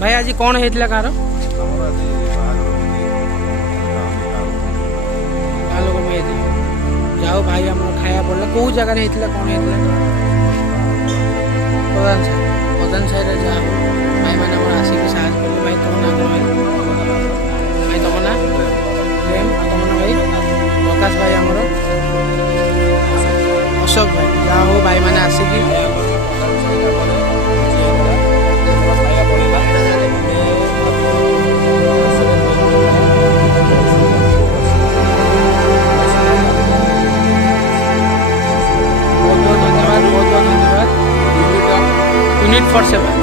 भाई आज कौन होता कार जाओ भाई आम खाया पड़ा कौ जगार होता कौन होता प्रधान साइड जाओ भाई मैंने आसिक साहय कले भाई तुम ना कौन भाई तुम ना प्रेम तुम ना भाई प्रकाश भाई आमर अशोक भाई जहाँ हो भाई मैंने आसिक यूनिट फॉर सेवन